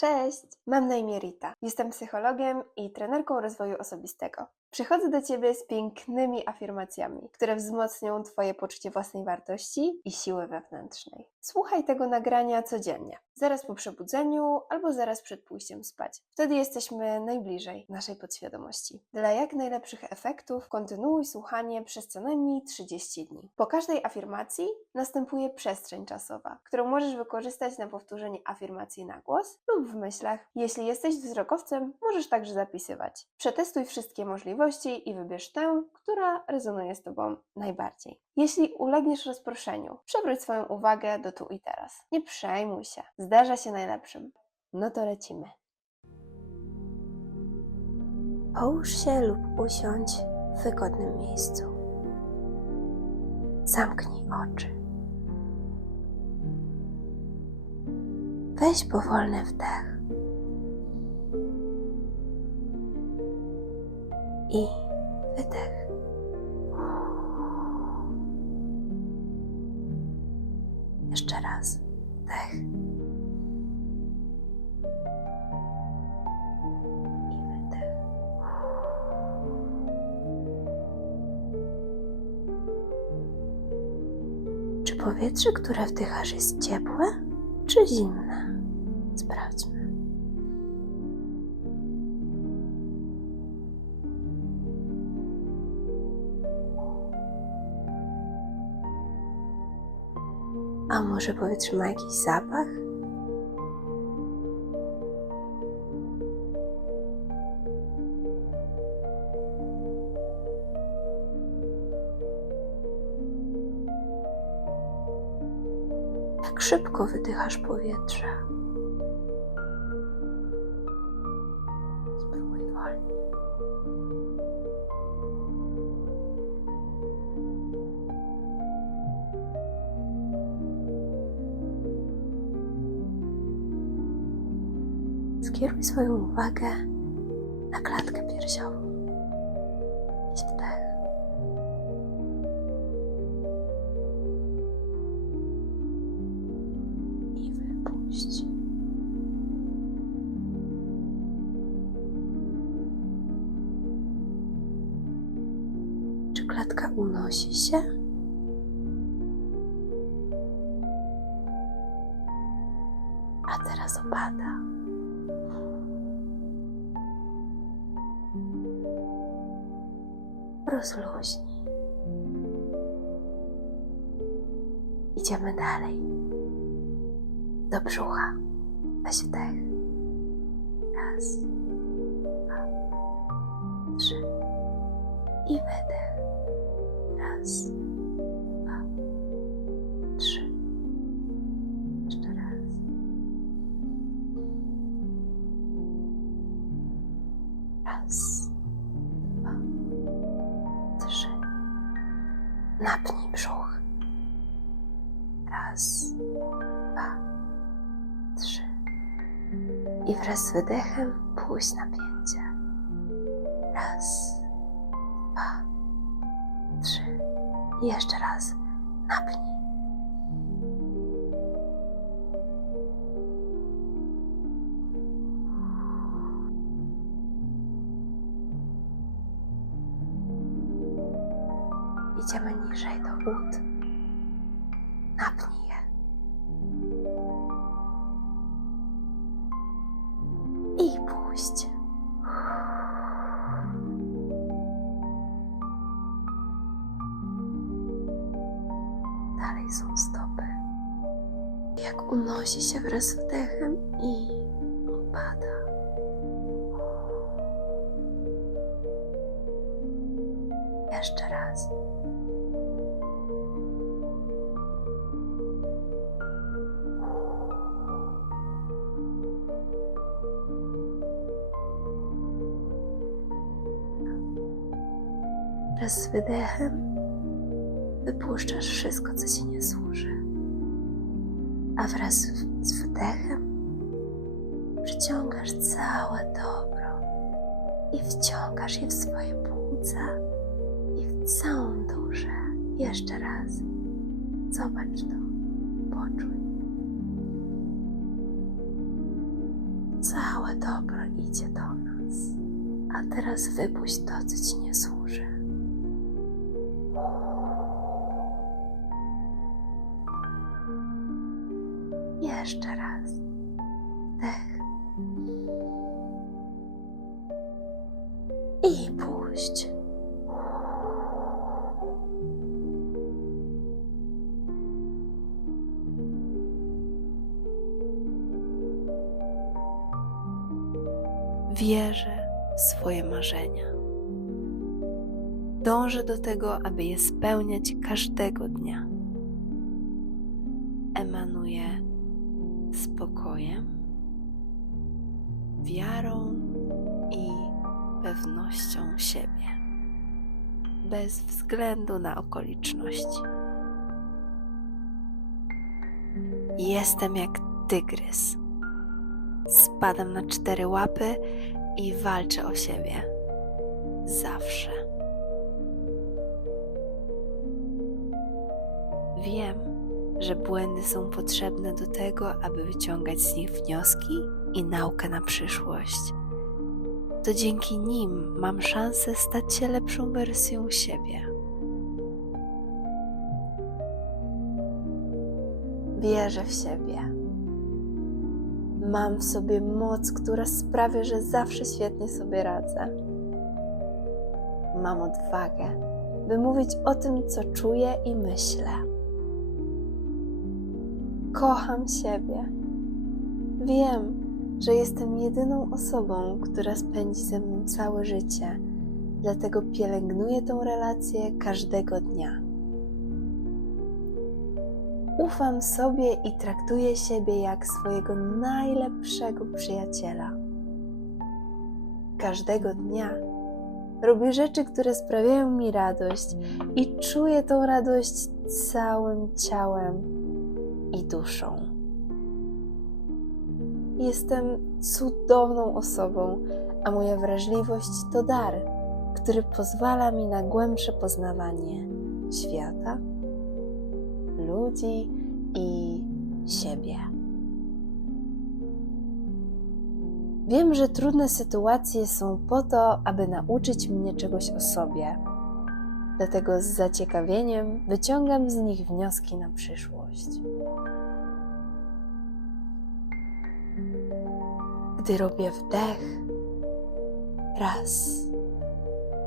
Cześć! Mam na imię Rita. Jestem psychologiem i trenerką rozwoju osobistego. Przychodzę do Ciebie z pięknymi afirmacjami, które wzmocnią Twoje poczucie własnej wartości i siły wewnętrznej. Słuchaj tego nagrania codziennie, zaraz po przebudzeniu albo zaraz przed pójściem spać. Wtedy jesteśmy najbliżej naszej podświadomości. Dla jak najlepszych efektów kontynuuj słuchanie przez co najmniej 30 dni. Po każdej afirmacji następuje przestrzeń czasowa, którą możesz wykorzystać na powtórzenie afirmacji na głos lub w myślach. Jeśli jesteś wzrokowcem, możesz także zapisywać. Przetestuj wszystkie możliwości i wybierz tę, która rezonuje z Tobą najbardziej. Jeśli ulegniesz rozproszeniu, przewróć swoją uwagę do tu i teraz. Nie przejmuj się, zdarza się najlepszym. No to lecimy. Połóż się lub usiądź w wygodnym miejscu. Zamknij oczy. Weź powolny wdech i wydech. Jeszcze raz wdech i wydech. Czy powietrze, które wdychasz, jest ciepłe czy zimne? Sprawdźmy. A może powietrze ma jakiś zapach? Jak szybko wydychasz powietrze? Skieruj swoją uwagę na klatkę piersiową. Weź wdech. I wypuść. Czy klatka unosi się? A teraz opada. Rozluźnij. Idziemy dalej. Do brzucha. Weź wdech. Raz, dwa, trzy. I wydech. Raz, dwa, trzy. Jeszcze raz. Raz, Napnij brzuch. Raz, dwa, trzy. I wraz z wydechem puść napięcie. Raz, dwa, trzy. I jeszcze raz napnij. Idziemy niżej do ud. Napnij je. I puść. Dalej są stopy. Jak unosi się wraz z wdechem i opada. Jeszcze raz. Z wydechem wypuszczasz wszystko, co ci nie służy. A wraz z wdechem przyciągasz całe dobro i wciągasz je w swoje płuca i w całą duszę. Jeszcze raz. Zobacz to. Poczuj. Całe dobro idzie do nas. A teraz wypuść to, co ci nie służy. Jeszcze raz. Dech. I puść. Wierzę w swoje marzenia. Dążę do tego, aby je spełniać każdego dnia. Emanuję spokojem, wiarą i pewnością siebie, bez względu na okoliczności. Jestem jak tygrys. Spadam na cztery łapy i walczę o siebie. Zawsze. Wiem, że błędy są potrzebne do tego, aby wyciągać z nich wnioski i naukę na przyszłość. To dzięki nim mam szansę stać się lepszą wersją siebie. Wierzę w siebie. Mam w sobie moc, która sprawia, że zawsze świetnie sobie radzę. Mam odwagę, by mówić o tym, co czuję i myślę. Kocham siebie. Wiem, że jestem jedyną osobą, która spędzi ze mną całe życie, dlatego pielęgnuję tę relację każdego dnia. Ufam sobie i traktuję siebie jak swojego najlepszego przyjaciela. Każdego dnia robię rzeczy, które sprawiają mi radość i czuję tą radość całym ciałem i duszą. Jestem cudowną osobą, a moja wrażliwość to dar, który pozwala mi na głębsze poznawanie świata, ludzi i siebie. Wiem, że trudne sytuacje są po to, aby nauczyć mnie czegoś o sobie. Dlatego z zaciekawieniem wyciągam z nich wnioski na przyszłość. Gdy robię wdech, raz,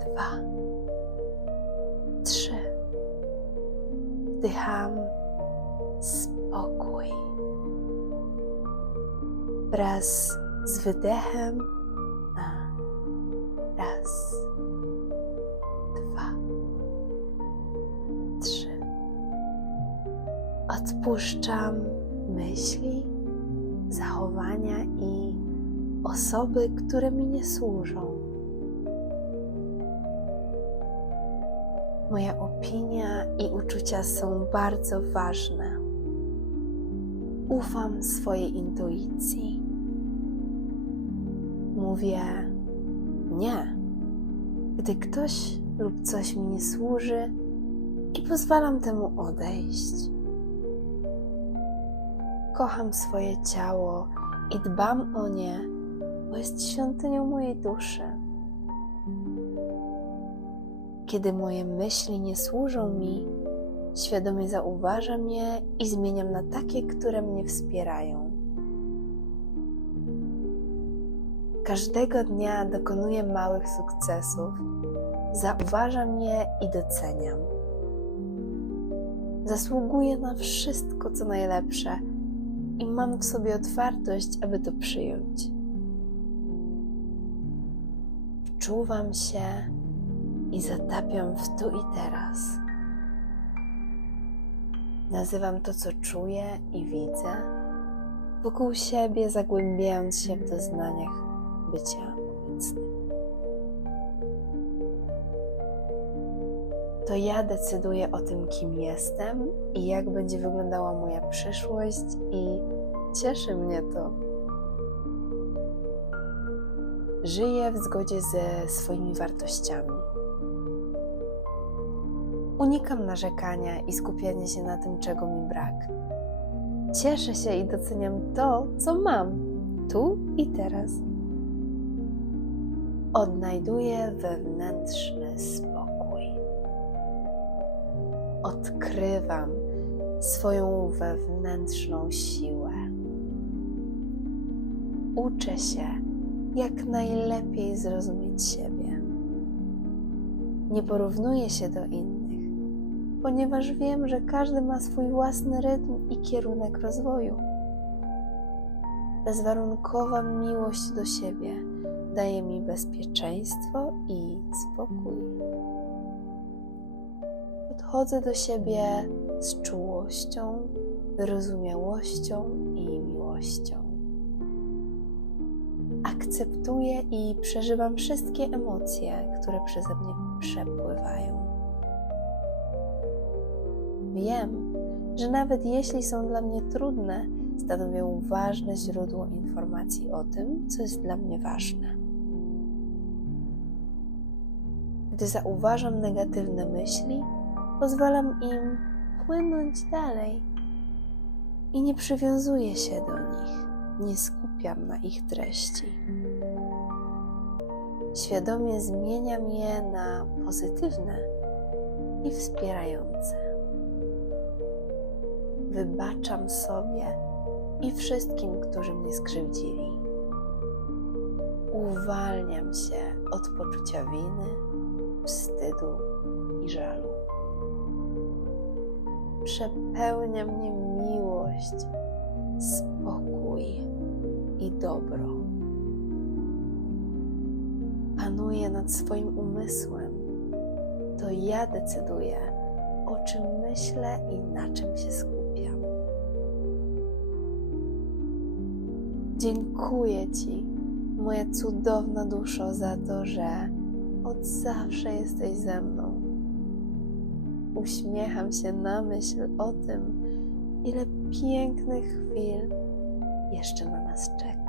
dwa, trzy, wdycham spokój. Wraz z wydechem Odpuszczam myśli, zachowania i osoby, które mi nie służą. Moja opinia i uczucia są bardzo ważne. Ufam swojej intuicji. Mówię nie, gdy ktoś lub coś mi nie służy i pozwalam temu odejść. Kocham swoje ciało i dbam o nie, bo jest świątynią mojej duszy. Kiedy moje myśli nie służą mi, świadomie zauważam je i zmieniam na takie, które mnie wspierają. Każdego dnia dokonuję małych sukcesów, zauważam je i doceniam. Zasługuję na wszystko, co najlepsze i mam w sobie otwartość, aby to przyjąć. Wczuwam się i zatapiam w tu i teraz. Nazywam to, co czuję i widzę, wokół siebie, zagłębiając się w doznaniach bycia obecnym. To ja decyduję o tym, kim jestem i jak będzie wyglądała moja przyszłość, i cieszy mnie to. Żyję w zgodzie ze swoimi wartościami. Unikam narzekania i skupiania się na tym, czego mi brak. Cieszę się i doceniam to, co mam, tu i teraz. Odnajduję wewnętrzny spokój. Odkrywam swoją wewnętrzną siłę. Uczę się, jak najlepiej zrozumieć siebie. Nie porównuję się do innych, ponieważ wiem, że każdy ma swój własny rytm i kierunek rozwoju. Bezwarunkowa miłość do siebie daje mi bezpieczeństwo i spokój. Podchodzę do siebie z czułością, wyrozumiałością i miłością. Akceptuję i przeżywam wszystkie emocje, które przeze mnie przepływają. Wiem, że nawet jeśli są dla mnie trudne, stanowią ważne źródło informacji o tym, co jest dla mnie ważne. Gdy zauważam negatywne myśli, pozwalam im płynąć dalej i nie przywiązuję się do nich, nie skupiam na ich treści. Świadomie zmieniam je na pozytywne i wspierające. Wybaczam sobie i wszystkim, którzy mnie skrzywdzili. Uwalniam się od poczucia winy, wstydu i żalu. Przepełnia mnie miłość, spokój i dobro. Panuję nad swoim umysłem. To ja decyduję, o czym myślę i na czym się skupiam. Dziękuję Ci, moja cudowna duszo, za to, że od zawsze jesteś ze mną. Uśmiecham się na myśl o tym, ile pięknych chwil jeszcze na nas czeka.